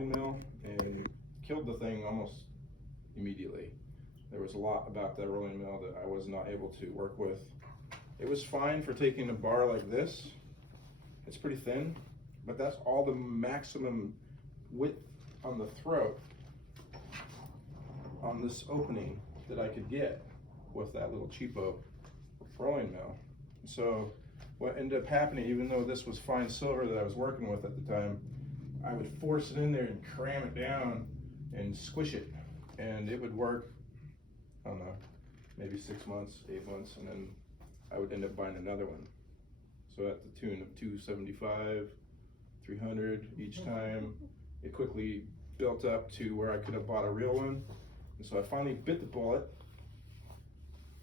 rolling mill and killed the thing almost immediately. There was a lot about that rolling mill that I was not able to work with. It was fine for taking a bar like this. It's pretty thin, but that's all the maximum width on the throat on this opening that I could get with that little cheapo rolling mill. So what ended up happening, even though this was fine silver that I was working with at the time, I would force it in there and cram it down and squish it, and it would work, I don't know, maybe 6 months, 8 months, and then I would end up buying another one. So at the tune of $275, $300 each time. It quickly built up to where I could have bought a real one. And so I finally bit the bullet,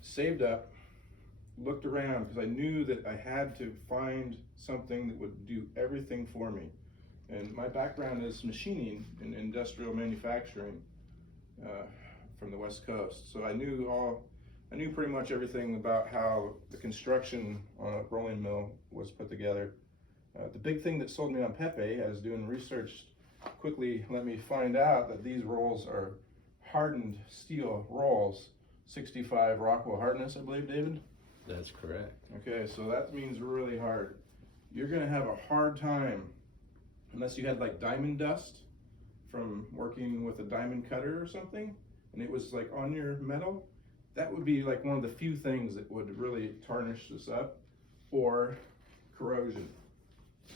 saved up, looked around, because I knew that I had to find something that would do everything for me. And my background is machining and industrial manufacturing from the West Coast. So I knew pretty much everything about how the construction on a rolling mill was put together. The big thing that sold me on Pepe, as doing research quickly let me find out that these rolls are hardened steel rolls, 65 Rockwell hardness, I believe, David? That's correct. Okay, so that means really hard. You're gonna have a hard time, unless you had like diamond dust from working with a diamond cutter or something, and it was like on your metal. That would be like one of the few things that would really tarnish this up, or corrosion.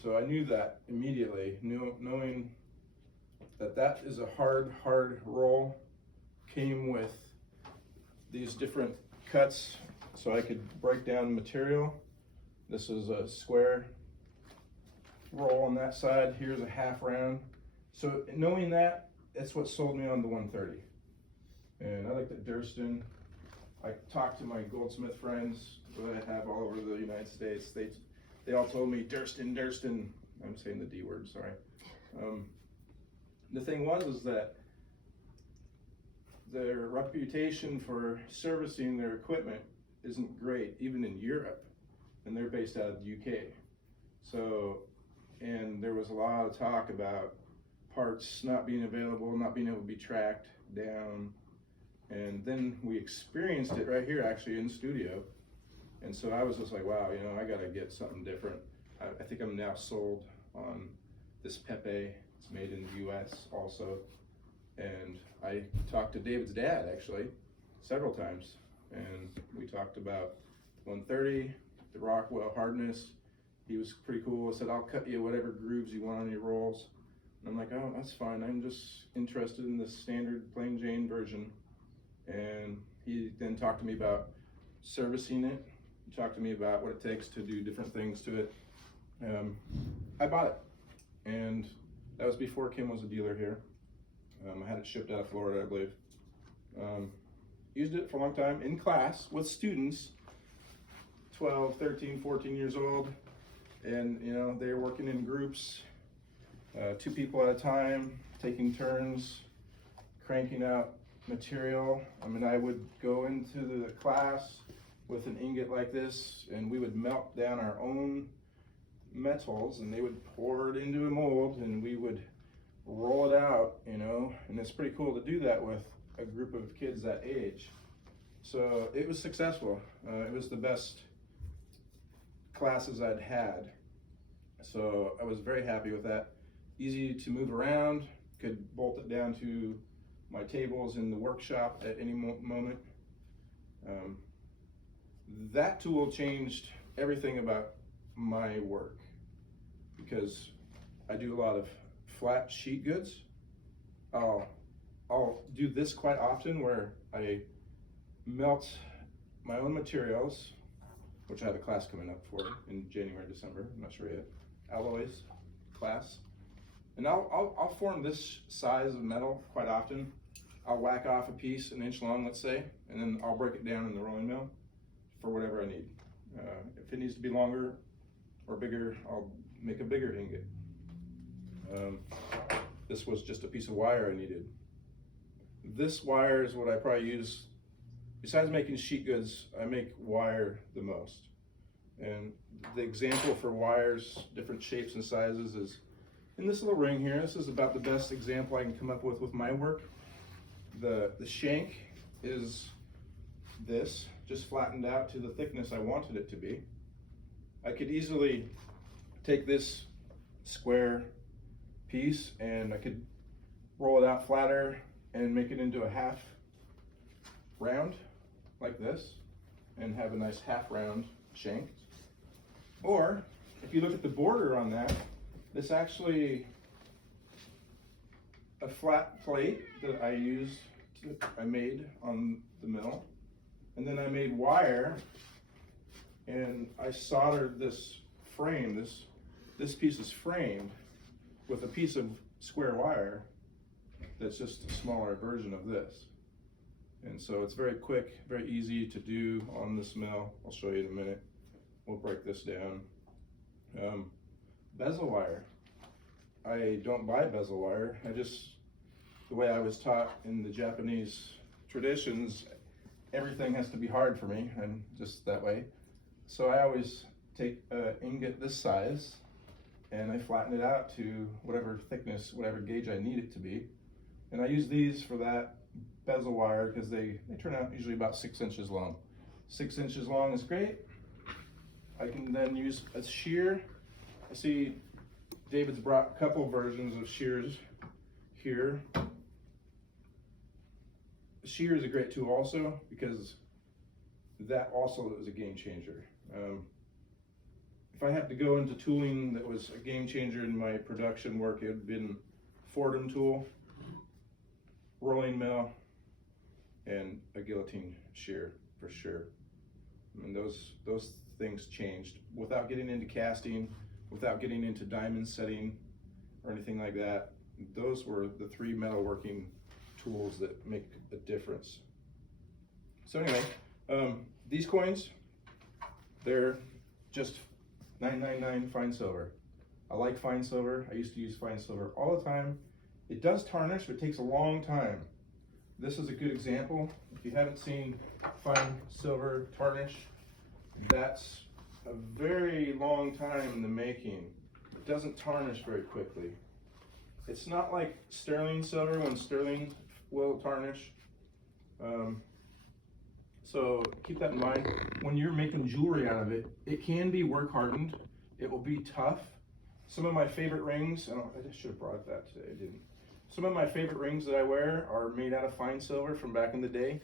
So I knew that immediately, knowing that that is a hard roll. Came with these different cuts so I could break down material. This is a square roll on that side. Here's a half round. So knowing that, that's what sold me on the 130. And I like the Durston. I talked to my goldsmith friends that I have all over the United States. They all told me Durston. I'm saying the D word, sorry. The thing was that their reputation for servicing their equipment isn't great, even in Europe, and they're based out of the UK. So, and there was a lot of talk about parts not being available, not being able to be tracked down. And then we experienced it right here, actually in studio. And so I was just like, wow, I gotta get something different. I think I'm now sold on this Pepe. It's made in the US also. And I talked to David's dad actually several times, and we talked about 130, the Rockwell hardness. He was pretty cool. I said, I'll cut you whatever grooves you want on your rolls. And I'm like, oh, that's fine. I'm just interested in the standard plain Jane version. And he then talked to me about servicing it. He talked to me about what it takes to do different things to it. I bought it, and that was before Kim was a dealer here. I had it shipped out of Florida, I believe. Used it for a long time in class with students, 12, 13, 14 years old. And they were working in groups, 2 people at a time, taking turns, cranking out material. I mean, I would go into the class with an ingot like this, and we would melt down our own metals, and they would pour it into a mold, and we would roll it out, and it's pretty cool to do that with a group of kids that age. So it was successful. It was the best classes I'd had. So I was very happy with that. Easy to move around, could bolt it down to my tables in the workshop at any moment. That tool changed everything about my work, because I do a lot of flat sheet goods. I'll do this quite often, where I melt my own materials, which I have a class coming up for in January, December, I'm not sure yet, alloys class. And I'll form this size of metal quite often. I'll whack off a piece 1 inch long, let's say, and then I'll break it down in the rolling mill for whatever I need. If it needs to be longer or bigger, I'll make a bigger ingot. This was just a piece of wire I needed. This wire is what I probably use, besides making sheet goods, I make wire the most. And the example for wires, different shapes and sizes, is in this little ring here, this is about the best example I can come up with my work. The shank is this, just flattened out to the thickness I wanted it to be. I could easily take this square piece and I could roll it out flatter and make it into a half round like this and have a nice half round shank. Or if you look at the border on that, this actually a flat plate that I made on the mill, and then I made wire and I soldered this frame. This piece is framed with a piece of square wire that's just a smaller version of this. And so it's very quick, very easy to do on this mill. I'll show you in a minute. We'll break this down. Bezel wire. I don't buy bezel wire. The way I was taught in the Japanese traditions, everything has to be hard for me. I'm just that way. So I always take an ingot this size and I flatten it out to whatever thickness, whatever gauge I need it to be. And I use these for that bezel wire because they turn out usually about 6 inches long. 6 inches long is great. I can then use a shear. I see David's brought a couple versions of shears here. The shear is a great tool also because that also is a game changer. If I had to go into tooling that was a game changer in my production work, it would have been Fordham tool, rolling mill, and a guillotine shear for sure. I mean, those things changed without getting into casting, without getting into diamond setting or anything like that. Those were the 3 metalworking tools that make a difference. So anyway, these coins, they're just 999 fine silver. I like fine silver. I used to use fine silver all the time. It does tarnish, but it takes a long time. This is a good example. If you haven't seen fine silver tarnish, that's a very long time in the making. It doesn't tarnish very quickly. It's not like sterling silver when sterling will tarnish. So keep that in mind. When you're making jewelry out of it, it can be work hardened. It will be tough. Some of my favorite rings, I just should have brought that today, I didn't. Some of my favorite rings that I wear are made out of fine silver from back in the day.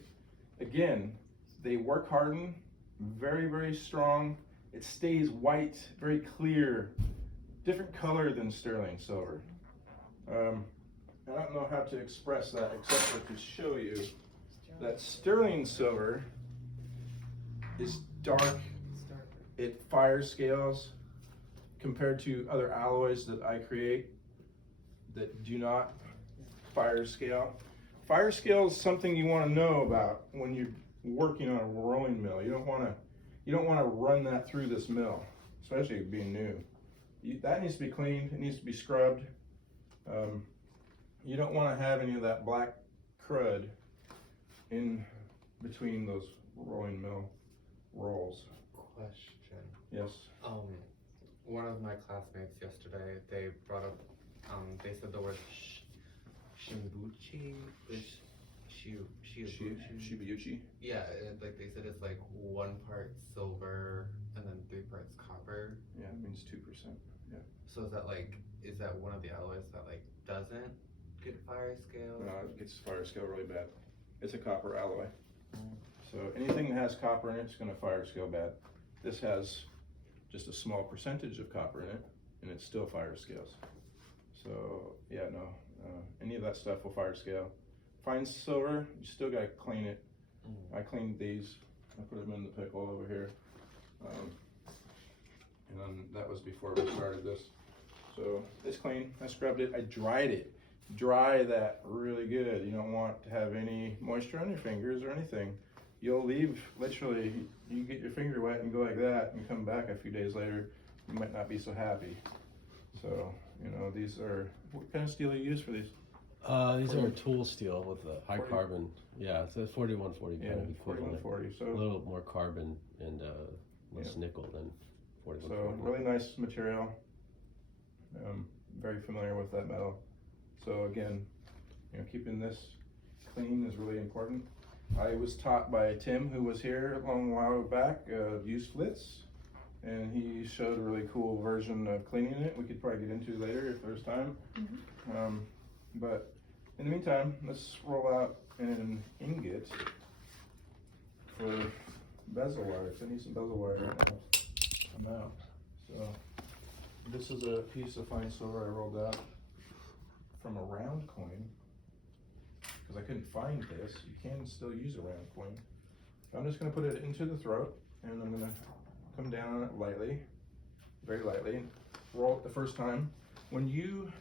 Again, they work harden, very, very strong. It stays white, very clear, different color than sterling silver. I don't know how to express that except for to show you that sterling silver is dark. It fire scales compared to other alloys that I create that do not fire scale. Fire scale is something you want to know about when you're working on a rolling mill. You don't want to run that through this mill, especially being new. That needs to be cleaned. It needs to be scrubbed. You don't want to have any of that black crud in between those rolling mill rolls. Question. Yes. One of my classmates yesterday, they brought up, they said the word shimbuchi, which Shibuchi. Yeah, like they said it's like 1 part silver and then 3 parts copper. Yeah, it means 2%. Yeah. So is that one of the alloys that like doesn't get fire scale? No, it gets fire scale really bad. It's a copper alloy. So anything that has copper in it is going to fire scale bad. This has just a small percentage of copper in it, and it still fire scales. So yeah, no, any of that stuff will fire scale. Fine silver, you still got to clean it. I cleaned these. I put them in the pickle over here. And then that was before we started this. So it's clean. I scrubbed it. I dried it. Dry that really good. You don't want to have any moisture on your fingers or anything. You'll leave, literally, you get your finger wet and go like that and come back a few days later, you might not be so happy. So, you know, these are, what kind of steel do you use for these? These are tool steel with a high 40? Carbon. Yeah, it's a 4140 kind of equivalent. 4140. So a little more carbon and less nickel than 4140. So really nice material. very familiar with that metal. So again, you know, keeping this clean is really important. I was taught by Tim, who was here a long while back, use Flitz, and he showed a really cool version of cleaning it. We could probably get into later if there's time. But in the meantime, let's roll out an ingot for bezel wire. I need some bezel wire right now. I'm out. So this is a piece of fine silver I rolled out from a round coin, because I couldn't find this. You can still use a round coin. I'm just going to put it into the throat, and I'm going to come down on it lightly, very lightly, roll it the first time. When you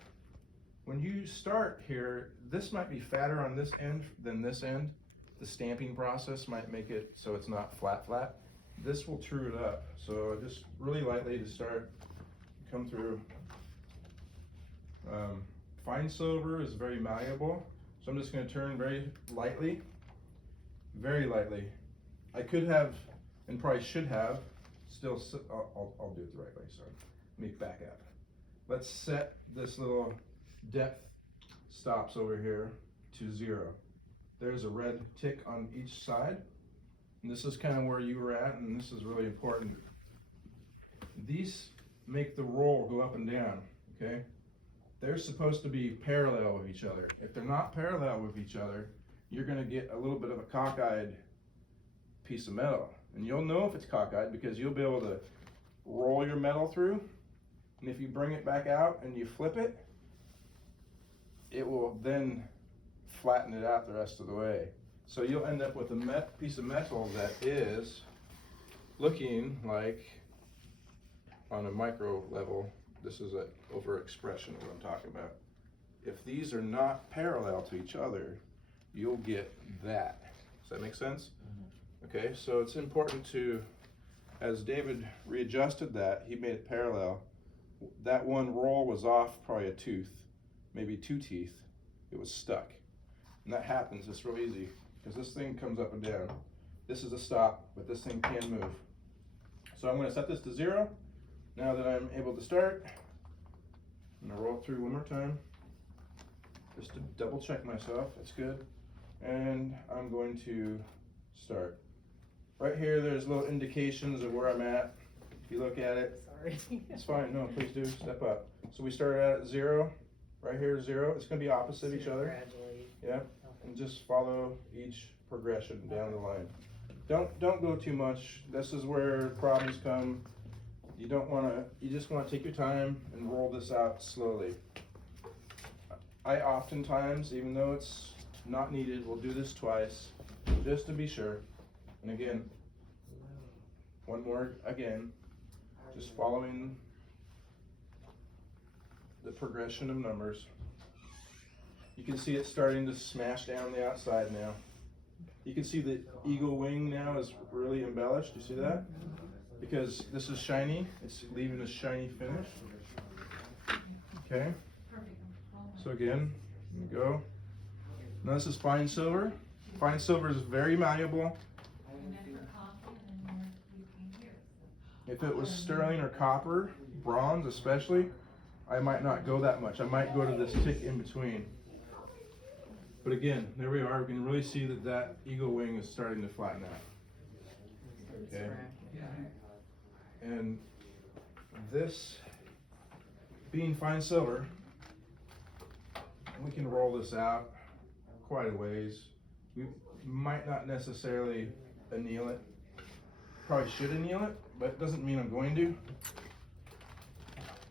start here, this might be fatter on this end than this end. The stamping process might make it so it's not flat. This will true it up. So just really lightly to start, come through. Fine silver is very malleable, so I'm just going to turn very lightly. I could have, and probably should have, still, I'll do it the right way, so let me back up. Let's set this little depth stops over here to 0. There's a red tick on each side, and this is kind of where you were at, and this is really important. These make the roll go up and down, okay? They're supposed to be parallel with each other. If they're not parallel with each other, you're going to get a little bit of a cockeyed piece of metal. And you'll know if it's cockeyed because you'll be able to roll your metal through, and if you bring it back out and you flip it, it will then flatten it out the rest of the way. So you'll end up with a piece of metal that is looking like, on a micro level, this is an overexpression of what I'm talking about. If these are not parallel to each other, you'll get that. Does that make sense? Okay, so it's important to, as David readjusted that, he made it parallel. That one roll was off probably a tooth, maybe 2 teeth. It was stuck. And that happens, it's real easy, because this thing comes up and down. This is a stop, but this thing can move. So I'm going to set this to 0. Now that I'm able to start, I'm going to roll it through one more time, just to double check myself, that's good. And I'm going to start. Right here, there's little indications of where I'm at. If you look at it, Sorry. it's fine, no, please do, step up. So we started out at 0, right here 0, it's going to be opposite each other. Gradually. Yeah, and just follow each progression down the line. Don't go too much. This is where problems come. You don't want to, you just want to take your time and roll this out slowly. I oftentimes, even though it's not needed, will do this twice, just to be sure. And again, one more again, just following the progression of numbers. You can see it starting to smash down the outside now. You can see the eagle wing now is really embellished. You see that? Because this is shiny, it's leaving a shiny finish. Okay. So again, here we go. Now this is fine silver. Fine silver is very malleable. If it was sterling or copper, bronze especially, I might not go that much. I might go to this tick in between. But again, there we are. We can really see that that eagle wing is starting to flatten out. Okay. And this being fine silver, we can roll this out quite a ways. We might not necessarily anneal it. Probably should anneal it, but it doesn't mean I'm going to.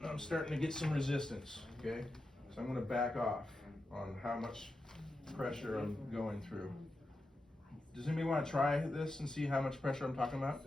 I'm starting to get some resistance, okay? So I'm going to back off on how much pressure I'm going through. Does anybody want to try this and see how much pressure I'm talking about?